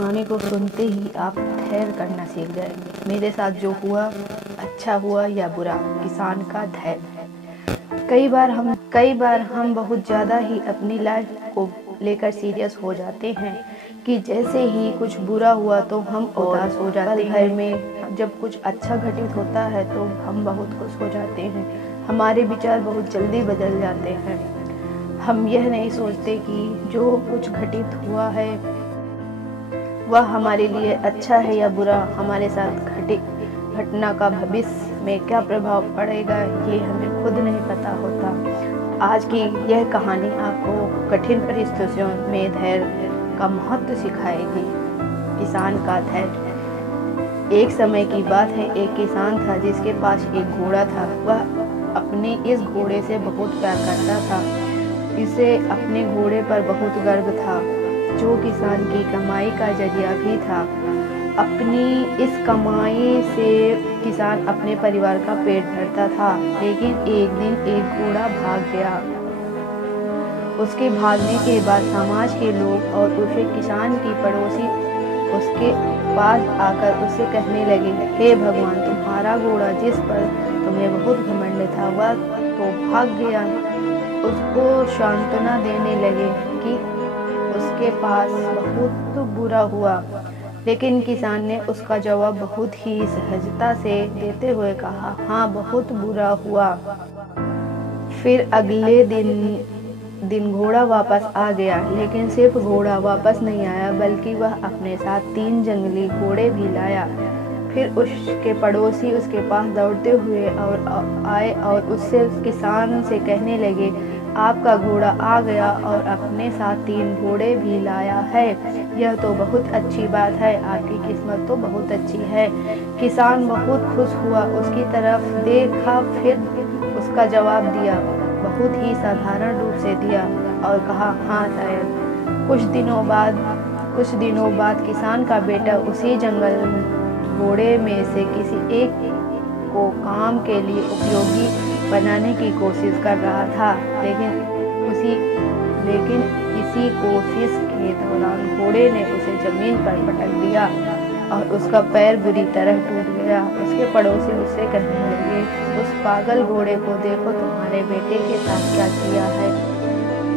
कहानी को सुनते ही आप धैर्य करना सीख जाएंगे। मेरे साथ जो हुआ, अच्छा हुआ या बुरा, किसान का धैर्य। कई बार हम बहुत ज़्यादा ही अपनी लाइफ को लेकर सीरियस हो जाते हैं कि जैसे ही कुछ बुरा हुआ तो हम उदास हो जाते हैं। घर में जब कुछ अच्छा घटित होता है तो हम बहुत खुश हो जाते हैं। हमारे विचार बहुत जल्दी बदल जाते हैं। हम यह नहीं सोचते कि जो कुछ घटित हुआ है वह हमारे लिए अच्छा है या बुरा। हमारे साथ घटना का भविष्य में क्या प्रभाव पड़ेगा ये हमें खुद नहीं पता होता। आज की यह कहानी आपको कठिन परिस्थितियों में धैर्य का महत्व सिखाएगी। किसान का धैर्य। एक समय की बात है, एक किसान था जिसके पास एक घोड़ा था। वह अपने इस घोड़े से बहुत प्यार करता था। इसे अपने घोड़े पर बहुत गर्व था, जो किसान की कमाई का जरिया भी था। अपनी इस कमाई से किसान अपने परिवार का पेट भरता था। लेकिन एक दिन एक घोड़ा भाग गया। उसके भागने के बाद समाज के लोग और उसे किसान की पड़ोसी उसके पास आकर उससे कहने लगे, हे भगवान, तुम्हारा घोड़ा जिस पर तुम्हें बहुत घमंड था वह तो भाग गया। उसको सांत्वना देने लगे कि उसके पास बहुत बुरा हुआ। लेकिन किसान ने उसका जवाब बहुत ही सहजता से देते हुए कहा, हाँ, बहुत बुरा हुआ। फिर अगले दिन घोड़ा वापस आ गया। लेकिन सिर्फ घोड़ा वापस नहीं आया, बल्कि वह अपने साथ 3 जंगली घोड़े भी लाया। फिर उसके पड़ोसी उसके पास दौड़ते हुए आए और उससे किसान से कहने लगे, आपका घोड़ा आ गया और अपने साथ 3 घोड़े भी लाया है। यह तो बहुत अच्छी बात है, आपकी किस्मत तो बहुत अच्छी है। किसान बहुत खुश हुआ, उसकी तरफ देखा, फिर उसका जवाब दिया, बहुत ही साधारण रूप से दिया और कहा, हाँ शायद। कुछ दिनों बाद किसान का बेटा उसी जंगल घोड़े में से किसी एक को काम के लिए उपयोगी बनाने की कोशिश कर रहा था। लेकिन इसी कोशिश के दौरान घोड़े ने उसे जमीन पर पटक दिया और उसका पैर बुरी तरह टूट गया। उसके पड़ोसी उससे कहने लगे, उस पागल घोड़े को देखो, तुम्हारे बेटे के साथ क्या किया है,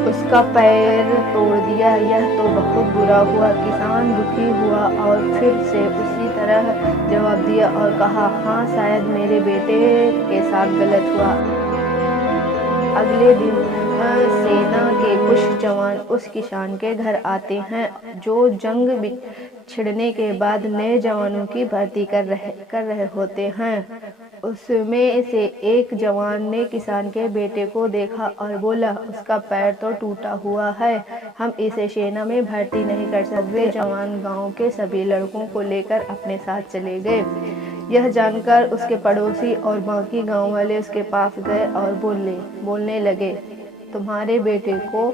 उसका पैर तोड़ दिया। यह तो बहुत बुरा हुआ। किसान दुखी हुआ और फिर से उसी तरह जवाब दिया और कहा, हाँ शायद मेरे बेटे के साथ गलत हुआ। अगले दिन सेना के कुछ जवान उस किसान के घर आते हैं, जो जंग छिड़ने के बाद नए जवानों की भर्ती कर रहे होते हैं। उसमें से एक जवान ने किसान के बेटे को देखा और बोला, उसका पैर तो टूटा हुआ है, हम इसे सेना में भर्ती नहीं कर सकते। जवान गांव के सभी लड़कों को लेकर अपने साथ चले गए। यह जानकर उसके पड़ोसी और बाकी गांव वाले उसके पास गए और बोलने लगे, तुम्हारे बेटे को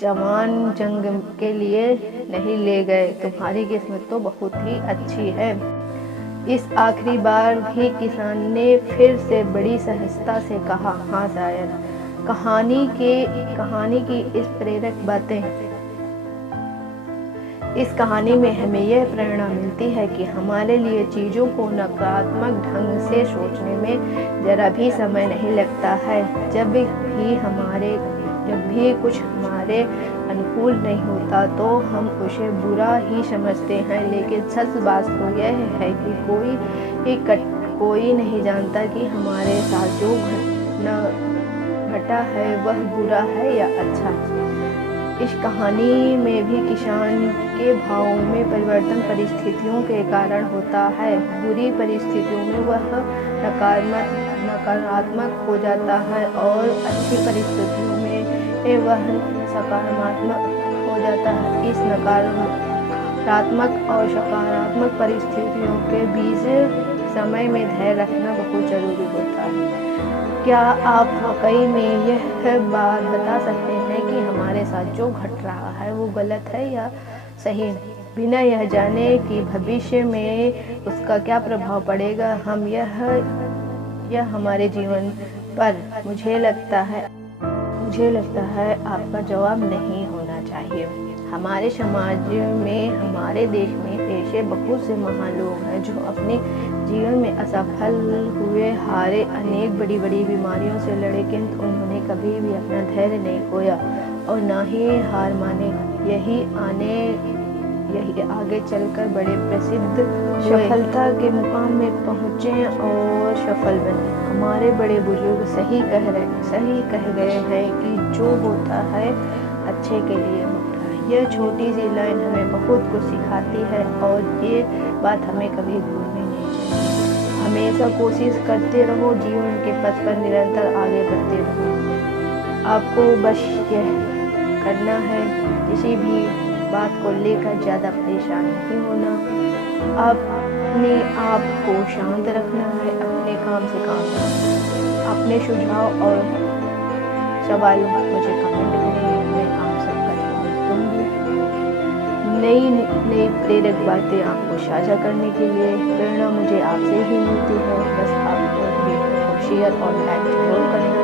जवान जंग के लिए नहीं ले गए, तुम्हारी किस्मत तो बहुत ही अच्छी है। इस आखिरी बार भी किसान ने फिर से बड़ी सहजता से कहा, हाँ शायद। कहानी की इस प्रेरक बातें। इस कहानी में हमें यह प्रेरणा मिलती है कि हमारे लिए चीज़ों को नकारात्मक ढंग से सोचने में जरा भी समय नहीं लगता है। जब भी कुछ हमारे अनुकूल नहीं होता तो हम उसे बुरा ही समझते हैं। लेकिन सच बात तो यह है कि कोई नहीं जानता कि हमारे साथ जो घटा है वह बुरा है या अच्छा। इस कहानी में भी किसान के भावों में परिवर्तन परिस्थितियों के कारण होता है। बुरी परिस्थितियों में वह नकारात्मक हो जाता है और अच्छी परिस्थितियों में वह सकारात्मक हो जाता है। इस नकारात्मक और सकारात्मक परिस्थितियों के बीच समय में धैर्य रखना बहुत जरूरी होता है। क्या आप वाकई में यह बात बता सकते हैं कि हमारे साथ जो घट रहा है वो गलत है या सही, बिना यह जाने कि भविष्य में उसका क्या प्रभाव पड़ेगा यह हमारे जीवन पर? मुझे लगता है आपका जवाब नहीं होना चाहिए। हमारे समाज में, हमारे देश में ऐसे बहुत से महान लोग हैं जो अपने जीवन में असफल हुए, हारे, अनेक बड़ी बड़ी बीमारियों से लड़े, किंतु उन्होंने कभी भी अपना धैर्य नहीं खोया और ना ही हार माने। यही आगे चलकर बड़े प्रसिद्ध सफलता के मुकाम में पहुँचे और सफल बने। हमारे बड़े बुजुर्ग सही कह गए हैं कि जो होता है अच्छे के लिए होता है। यह छोटी सी लाइन हमें बहुत कुछ सिखाती है और ये बात हमें कभी भूलनी नहीं चाहिए। हमेशा कोशिश करते रहो, जीवन के पथ पर निरंतर आगे बढ़ते रहो। आपको बस यह करना है, किसी भी बात को लेकर ज़्यादा परेशान नहीं होना, अपने आप को शांत रखना है, अपने काम से काम रखना। अपने सुझाव और सवाल मुझे कमेंट करें, मैं आप सबका जवाब दूँगी। नई प्रेरक बातें आपको साझा करने के लिए प्रेरणा मुझे आपसे ही मिलती है। बस आप वीडियो को शेयर और लाइक जरूर करें।